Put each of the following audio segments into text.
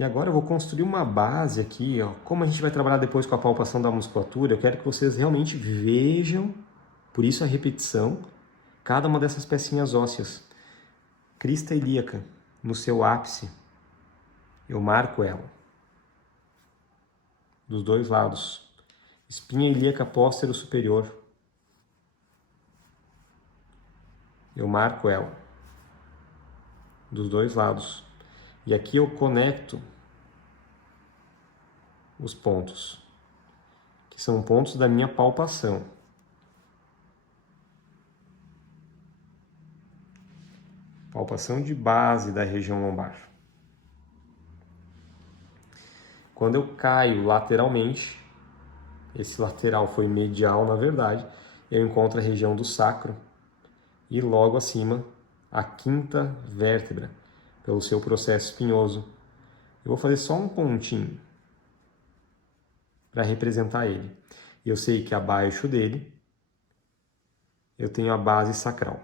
E agora eu vou construir uma base aqui, ó. Como a gente vai trabalhar depois com a palpação da musculatura, eu quero que vocês realmente vejam, por isso a repetição, cada uma dessas pecinhas ósseas. Crista ilíaca, no seu ápice, eu marco ela. Dos dois lados. Espinha ilíaca póstero superior, eu marco ela. Dos dois lados. E aqui eu conecto os pontos, que são pontos da minha palpação. Palpação de base da região lombar. Quando eu caio lateralmente, esse lateral foi medial na verdade, eu encontro a região do sacro e logo acima a quinta vértebra, pelo seu processo espinhoso. Eu vou fazer só um pontinho para representar ele. E eu sei que abaixo dele eu tenho a base sacral.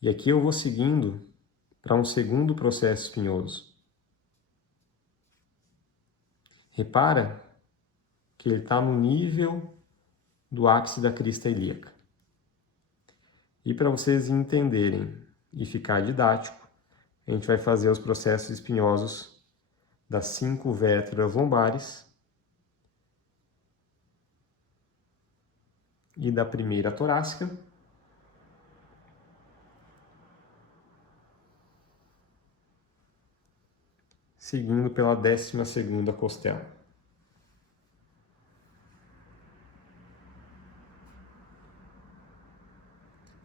E aqui eu vou seguindo para um segundo processo espinhoso. Repara que ele está no nível do ápice da crista ilíaca. E para vocês entenderem e ficar didático, a gente vai fazer os processos espinhosos das 5 vértebras lombares e da primeira torácica, seguindo pela 12ª costela.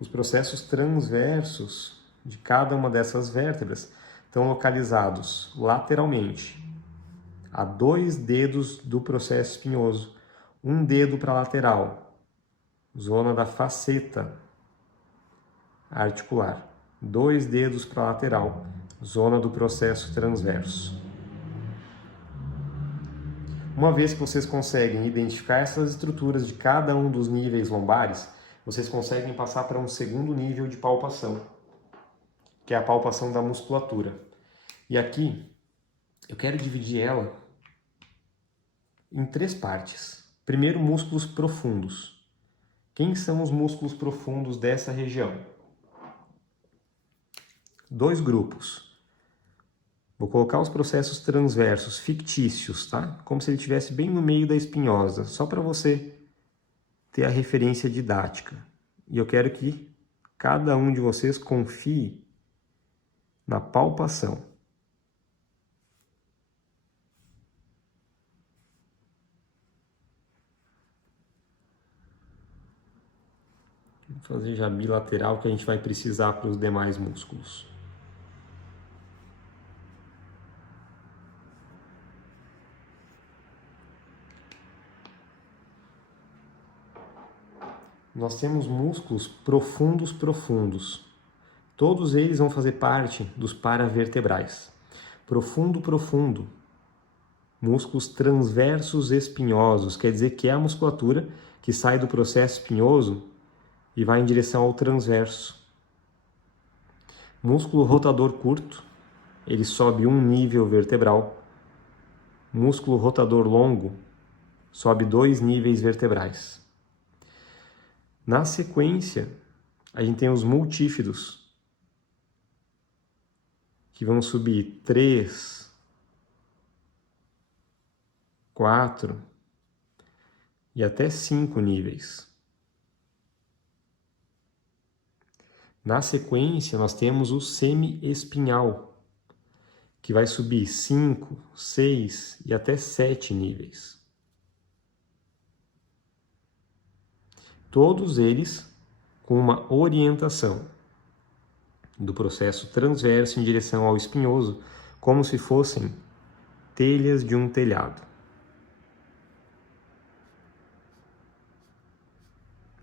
Os processos transversos de cada uma dessas vértebras estão localizados lateralmente, a 2 dedos do processo espinhoso, um dedo para a lateral, zona da faceta articular, 2 dedos para a lateral, zona do processo transverso. Uma vez que vocês conseguem identificar essas estruturas de cada um dos níveis lombares, vocês conseguem passar para um segundo nível de palpação, que é a palpação da musculatura. E aqui, eu quero dividir ela em 3 partes. Primeiro, músculos profundos. Quem são os músculos profundos dessa região? 2 grupos. Vou colocar os processos transversos fictícios, tá? Como se ele estivesse bem no meio da espinhosa, só para você ter a referência didática. E eu quero que cada um de vocês confie na palpação. Vou fazer já bilateral, que a gente vai precisar para os demais músculos. Nós temos músculos profundos. Todos eles vão fazer parte dos paravertebrais. Profundo. Músculos transversos espinhosos, quer dizer que é a musculatura que sai do processo espinhoso e vai em direção ao transverso. Músculo rotador curto, ele sobe um nível vertebral. Músculo rotador longo, sobe 2 níveis vertebrais. Na sequência, a gente tem os multífidos, que vão subir 3, 4 e até 5 níveis. Na sequência, nós temos o semi-espinhal, que vai subir 5, 6 e até 7 níveis. Todos eles com uma orientação do processo transverso em direção ao espinhoso, como se fossem telhas de um telhado.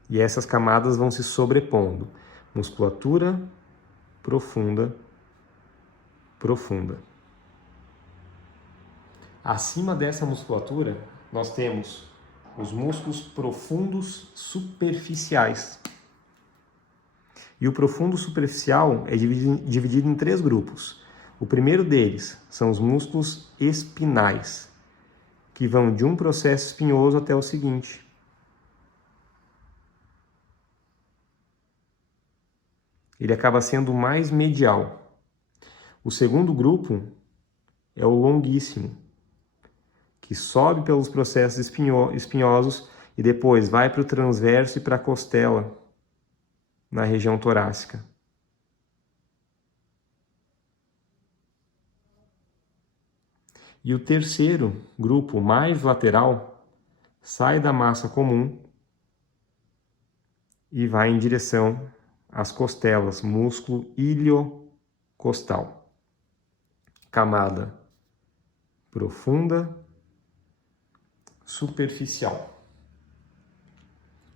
E essas camadas vão se sobrepondo. Musculatura profunda. Acima dessa musculatura, nós temos os músculos profundos superficiais. E o profundo superficial é dividido em 3 grupos. O primeiro deles são os músculos espinais, que vão de um processo espinhoso até o seguinte. Ele acaba sendo mais medial. O segundo grupo é o longuíssimo, que sobe pelos processos espinhosos e depois vai para o transverso e para a costela, na região torácica. E o terceiro grupo, mais lateral, sai da massa comum e vai em direção às costelas, músculo iliocostal. Camada profunda, superficial.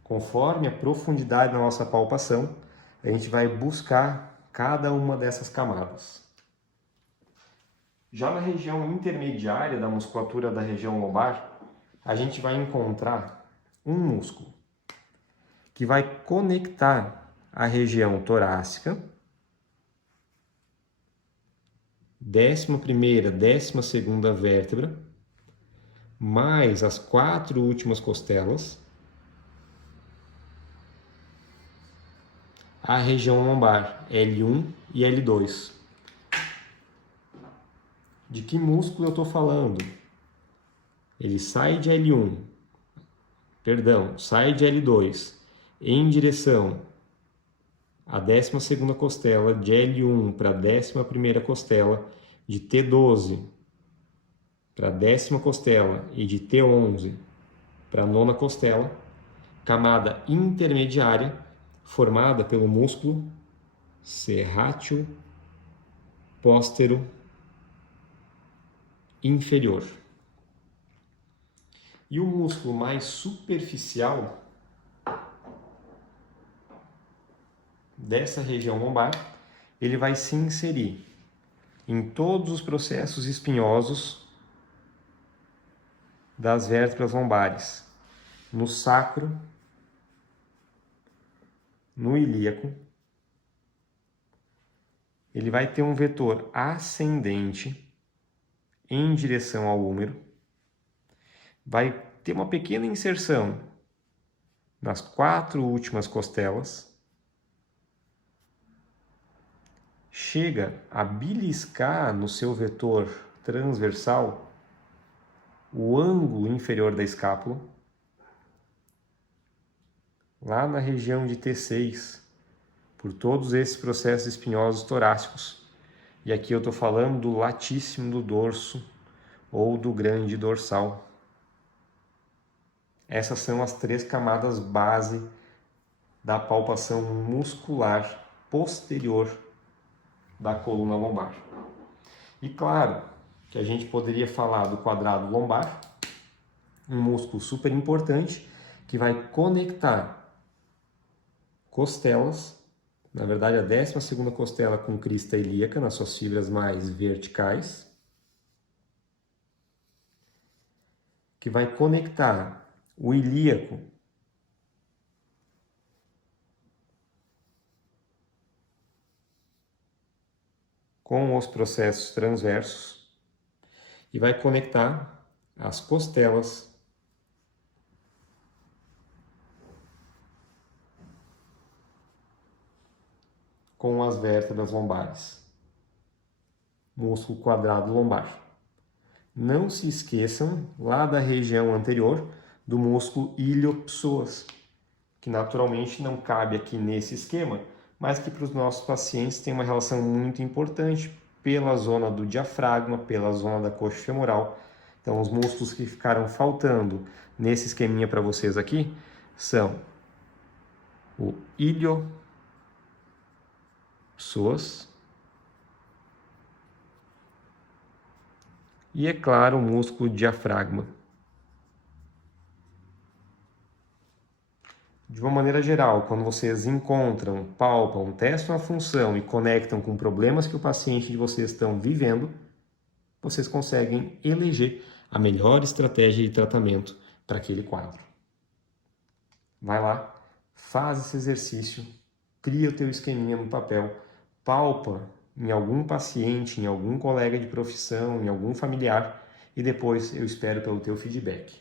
Conforme a profundidade da nossa palpação, a gente vai buscar cada uma dessas camadas. Já na região intermediária da musculatura da região lombar, a gente vai encontrar um músculo que vai conectar a região torácica, 11ª, 12ª vértebra, mais as 4 últimas costelas, a região lombar L1 e L2. De que músculo eu estou falando? Ele sai de L2 em direção à 12ª costela, de L1 para a 11ª costela, de T12 para a 10ª costela e de T11 para a 9ª costela, camada intermediária formada pelo músculo serrátil póstero inferior. E o músculo mais superficial dessa região lombar, ele vai se inserir em todos os processos espinhosos das vértebras lombares, no sacro, no ilíaco. Ele vai ter um vetor ascendente em direção ao húmero, vai ter uma pequena inserção nas 4 últimas costelas, chega a beliscar no seu vetor transversal o ângulo inferior da escápula, lá na região de T6, por todos esses processos espinhosos torácicos. E aqui eu estou falando do latíssimo do dorso ou do grande dorsal. Essas são as 3 camadas base da palpação muscular posterior da coluna lombar. E claro que a gente poderia falar do quadrado lombar, um músculo super importante que vai conectar costelas, na verdade a 12ª costela com crista ilíaca nas suas fibras mais verticais, que vai conectar o ilíaco com os processos transversos e vai conectar as costelas com as vértebras lombares. Músculo quadrado lombar. Não se esqueçam lá da região anterior do músculo iliopsoas, que naturalmente não cabe aqui nesse esquema, mas que para os nossos pacientes tem uma relação muito importante pela zona do diafragma, pela zona da coxa femoral. Então, os músculos que ficaram faltando nesse esqueminha para vocês aqui são o iliopsoas e, é claro, o músculo diafragma. De uma maneira geral, quando vocês encontram, palpam, testam a função e conectam com problemas que o paciente de vocês estão vivendo, vocês conseguem eleger a melhor estratégia de tratamento para aquele quadro. Vai lá, faz esse exercício, cria o teu esqueminha no papel, palpa em algum paciente, em algum colega de profissão, em algum familiar, e depois eu espero pelo teu feedback.